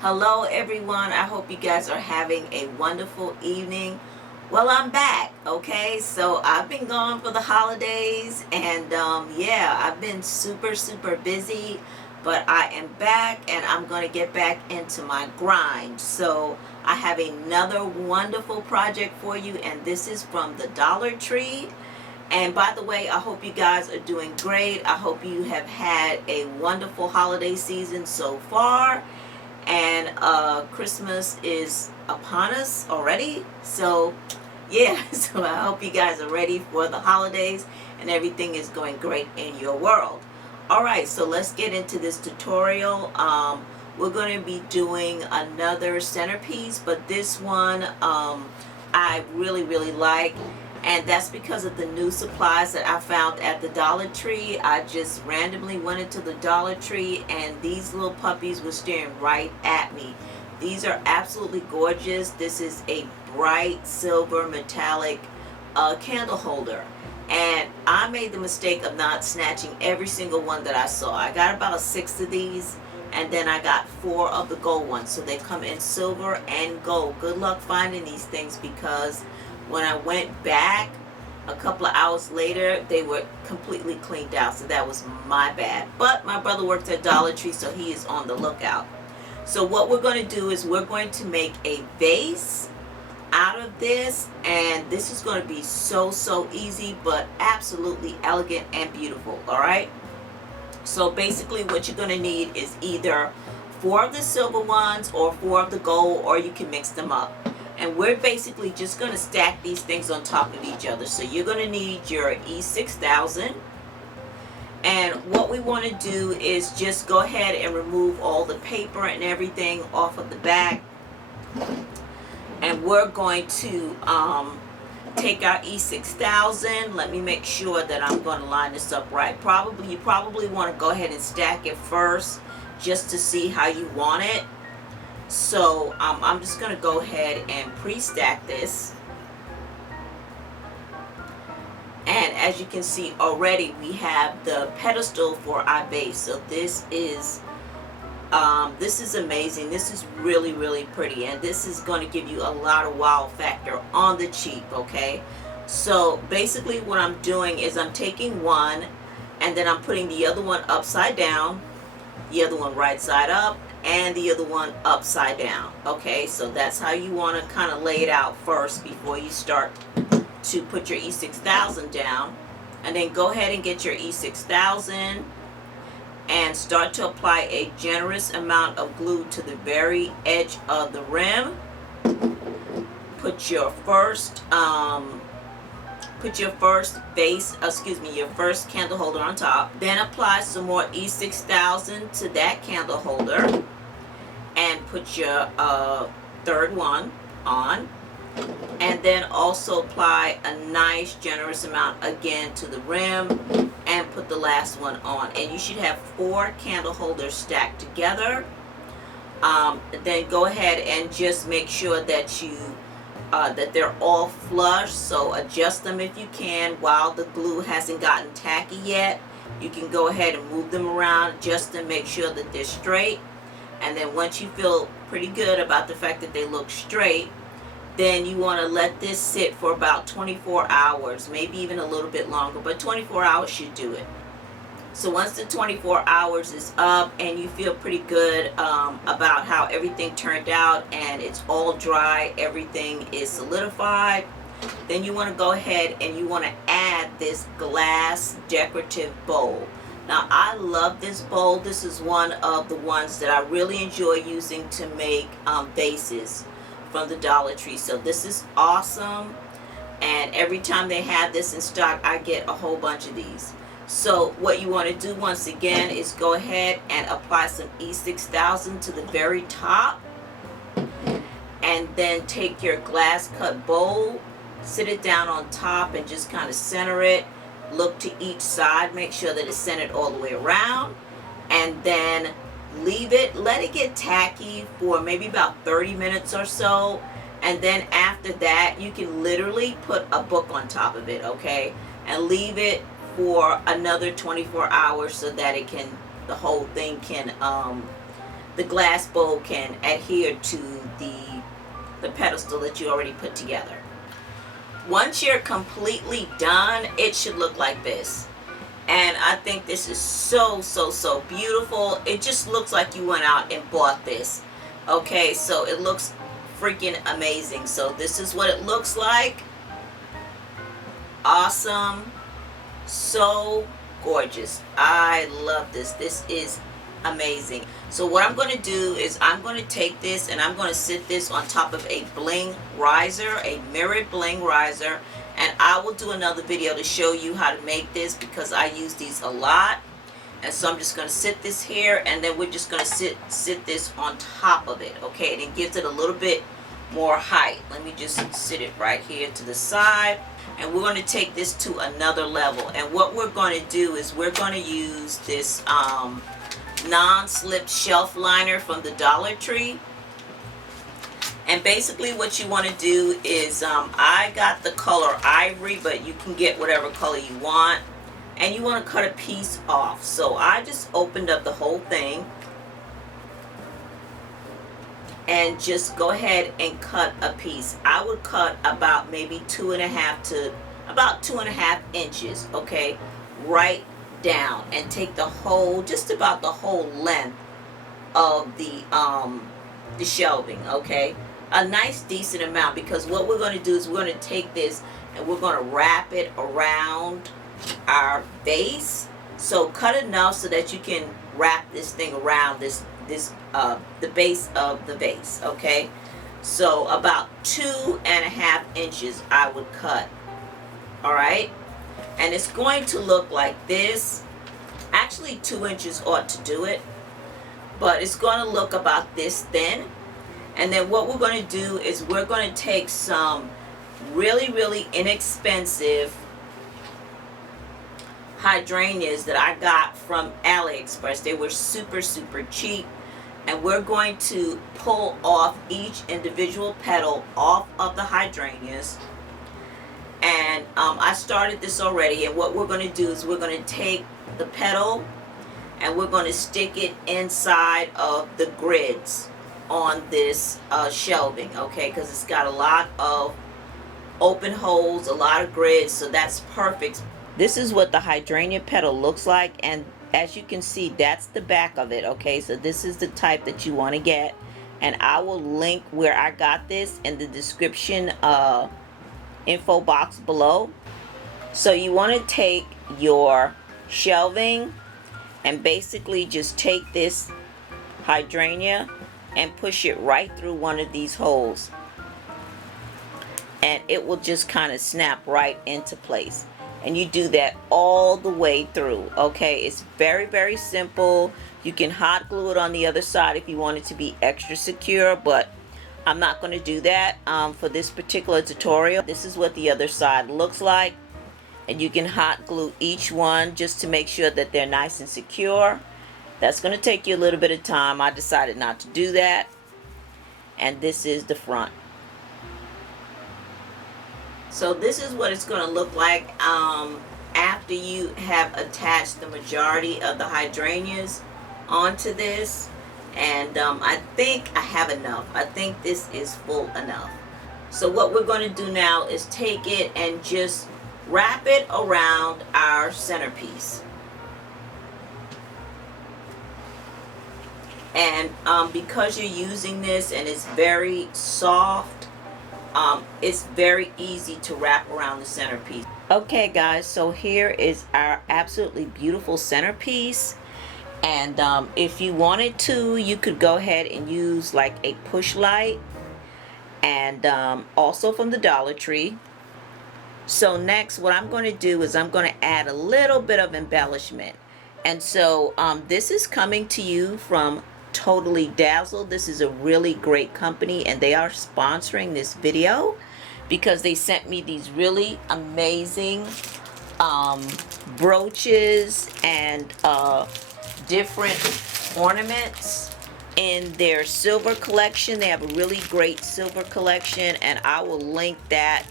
Hello everyone, I hope you guys are having a wonderful evening. Well, I'm back, okay? So I've been gone for the holidays and yeah, I've been super busy, but I am back and I'm going to get back into my grind. So I have another wonderful project for you, and this is from the Dollar Tree. And by the way, I hope you guys are doing great. I hope you have had a wonderful holiday season so far, and Christmas is upon us already. So yeah, so I hope you guys are ready for the holidays and everything is going great in your world. Alright, so let's get into this tutorial. We're going to be doing another centerpiece, but this one I really like, and that's because of the new supplies that I found at the Dollar Tree. I just randomly went into the Dollar Tree and these little puppies were staring right at me. These are absolutely gorgeous. This is a bright silver metallic candle holder, and I made the mistake of not snatching every single one that I saw. I got about 6 of these, and then I got 4 of the gold ones. So they come in silver and gold. Good luck finding these things, because when I went back a couple of hours later, they were completely cleaned out. So that was my bad. But my brother works at Dollar Tree, so he is on the lookout. So what we're going to do is we're going to make a vase out of this, and this is going to be so easy, but absolutely elegant and beautiful. All right, so basically what you're going to need is either 4 of the silver ones or 4 of the gold, or you can mix them up. And we're basically just going to stack these things on top of each other. So you're going to need your E6000. And what we want to do is just go ahead and remove all the paper and everything off of the back. And we're going to take our E6000. Let me make sure that I'm going to line this up right. You probably want to go ahead and stack it first, just to see how you want it. So I'm just going to go ahead and pre-stack this. And as you can see already, we have the pedestal for our base. So this is amazing. This is really pretty, and this is going to give you a lot of wow factor on the cheap. Okay, so basically what I'm doing is I'm taking one, and then I'm putting the other one upside down, the other one right side up, and the other one upside down. Okay, so that's how you want to kind of lay it out first before you start to put your E6000 down. And then go ahead and get your E6000 and start to apply a generous amount of glue to the very edge of the rim. Put your first your first candle holder on top. Then apply some more E6000 to that candle holder, and put your third one on. And then also apply a nice generous amount again to the rim, and put the last one on. And you should have 4 candle holders stacked together. Then go ahead and just make sure that you that they're all flush. So adjust them if you can while the glue hasn't gotten tacky yet. You can go ahead and move them around just to make sure that they're straight. And then once you feel pretty good about the fact that they look straight, then you want to let this sit for about 24 hours, maybe even a little bit longer, but 24 hours should do it. So once the 24 hours is up and you feel pretty good about how everything turned out, and it's all dry, everything is solidified, then you want to go ahead and you want to add this glass decorative bowl. Now I love this bowl. This is one of the ones that I really enjoy using to make vases from the Dollar Tree. So this is awesome, and every time they have this in stock, I get a whole bunch of these. So what you want to do once again is go ahead and apply some E6000 to the very top, and then take your glass cut bowl, sit it down on top, and just kind of center it. Look to each side, make sure that it's centered all the way around, and then leave it, let it get tacky for maybe about 30 minutes or so. And then after that, you can literally put a book on top of it, okay, and leave it for another 24 hours so that it can, the whole thing can the glass bowl can adhere to the pedestal that you already put together. Once you're completely done, it should look like this. And I think this is so, so, so beautiful. It just looks like you went out and bought this. Okay, so it looks freaking amazing. So this is what it looks like. Awesome. So gorgeous. I love this. This is amazing. So what I'm going to do is I'm going to take this and I'm going to sit this on top of a bling riser, a mirrored bling riser, and I will do another video to show you how to make this because I use these a lot. And so I'm just going to sit this here, and then we're just going to sit this on top of it, okay? And it gives it a little bit more height. Let me just sit it right here to the side, and we're going to take this to another level. And what we're going to do is we're going to use this non-slip shelf liner from the Dollar Tree. And basically what you want to do is I got the color ivory, but you can get whatever color you want. And you want to cut a piece off. So I just opened up the whole thing and just go ahead and cut a piece. I would cut about maybe 2.5 to about 2.5 inches, okay, right down, and take the whole, just about the whole length of the shelving, okay, a nice decent amount, because what we're going to do is we're going to take this and we're going to wrap it around our base. So cut enough so that you can wrap this thing around the base of the vase, okay? So about 2.5 inches I would cut. All right, and it's going to look like this. Actually 2 inches ought to do it, but it's going to look about this thin. And then what we're going to do is we're going to take some really, really inexpensive hydrangeas that I got from AliExpress. They were super, super cheap. And we're going to pull off each individual petal off of the hydrangeas. And I started this already. And what we're going to do is we're going to take the petal and we're going to stick it inside of the grids on this shelving, okay? Because it's got a lot of open holes, a lot of grids, so that's perfect. This is what the hydrangea petal looks like, and as you can see, that's the back of it, okay? So this is the type that you want to get, and I will link where I got this in the description info box below. So you want to take your shelving and basically just take this hydrangea and push it right through one of these holes, and it will just kind of snap right into place. And you do that all the way through, okay? It's very, very simple. You can hot glue it on the other side if you want it to be extra secure, but I'm not going to do that for this particular tutorial. This is what the other side looks like, and you can hot glue each one just to make sure that they're nice and secure. That's going to take you a little bit of time. I decided not to do that. And this is the front. So this is what it's going to look like after you have attached the majority of the hydrangeas onto this. And I think I have enough. I think this is full enough. So what we're going to do now is take it and just wrap it around our centerpiece. And because you're using this and it's very soft, it's very easy to wrap around the centerpiece. Okay guys, so here is our absolutely beautiful centerpiece. And if you wanted to, you could go ahead and use like a push light, and also from the Dollar Tree. So next what I'm going to do is I'm going to add a little bit of embellishment. And so this is coming to you from Totally Dazzled. This is a really great company, and they are sponsoring this video because they sent me these really amazing brooches and different ornaments in their silver collection. They have a really great silver collection, and I will link that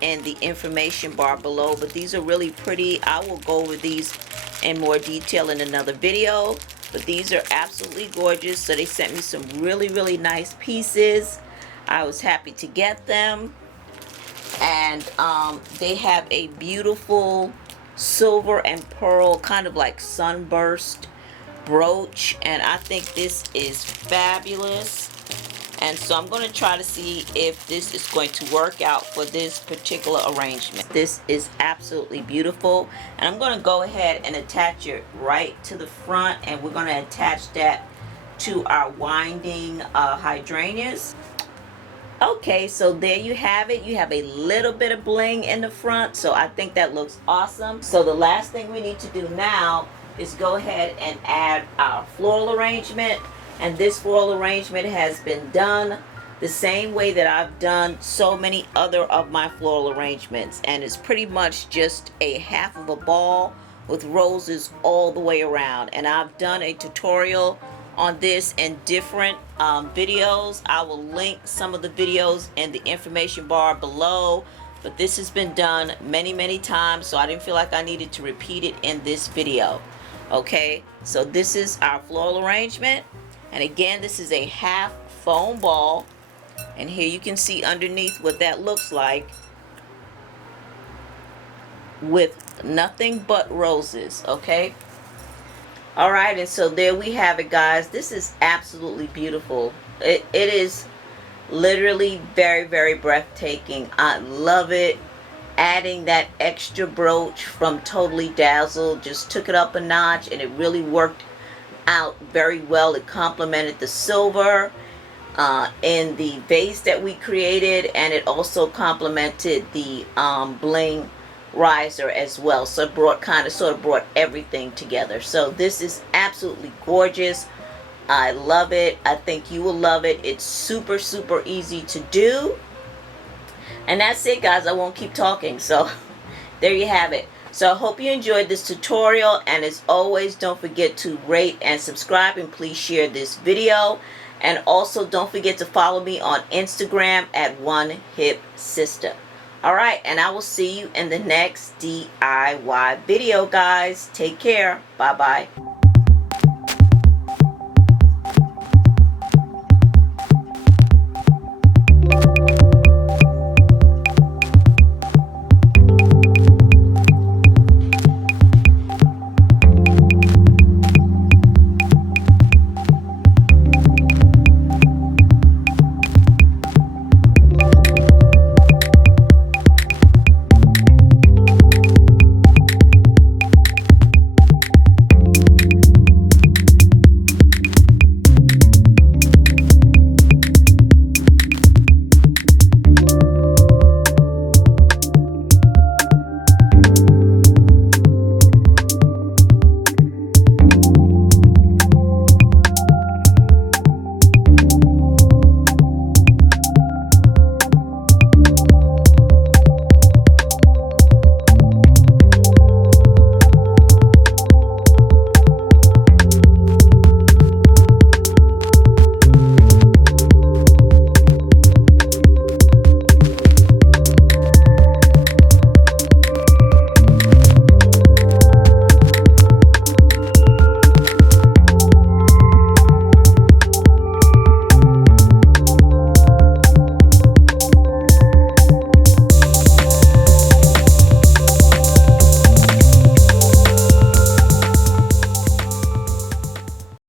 in the information bar below. But these are really pretty. I will go over these in more detail in another video. but these are absolutely gorgeous. So they sent me some really, really nice pieces. I was happy to get them. And they have a beautiful silver and pearl, kind of like sunburst brooch, and I think this is fabulous. And so I'm going to try to see if this is going to work out for this particular arrangement. This is absolutely beautiful, and I'm going to go ahead and attach it right to the front, and we're going to attach that to our winding hydrangeas. Okay, so there you have it. You have a little bit of bling in the front, so I think that looks awesome. So the last thing we need to do now is go ahead and add our floral arrangement. And this floral arrangement has been done the same way that I've done so many other of my floral arrangements, and it's pretty much just a half of a ball with roses all the way around. And I've done a tutorial on this in different videos. I will link some of the videos in the information bar below, but this has been done many times, so I didn't feel like I needed to repeat it in this video. Okay, so this is our floral arrangement, and again, this is a half foam ball, and here you can see underneath what that looks like with nothing but roses. Okay, all right, and so there we have it, guys. This is absolutely beautiful. It is literally very breathtaking. I love it. Adding that extra brooch from Totally Dazzled just took it up a notch, and it really worked out very well. It complemented the silver in the vase that we created, and it also complemented the bling riser as well. So it brought sort of brought everything together. So this is absolutely gorgeous. I love it. I think you will love it. It's super easy to do. And that's it, guys. I won't keep talking. So there you have it. So I hope you enjoyed this tutorial, and as always, don't forget to rate and subscribe, and please share this video. And also don't forget to follow me on Instagram at onehipsister. Alright, and I will see you in the next DIY video, guys. Take care. Bye-bye.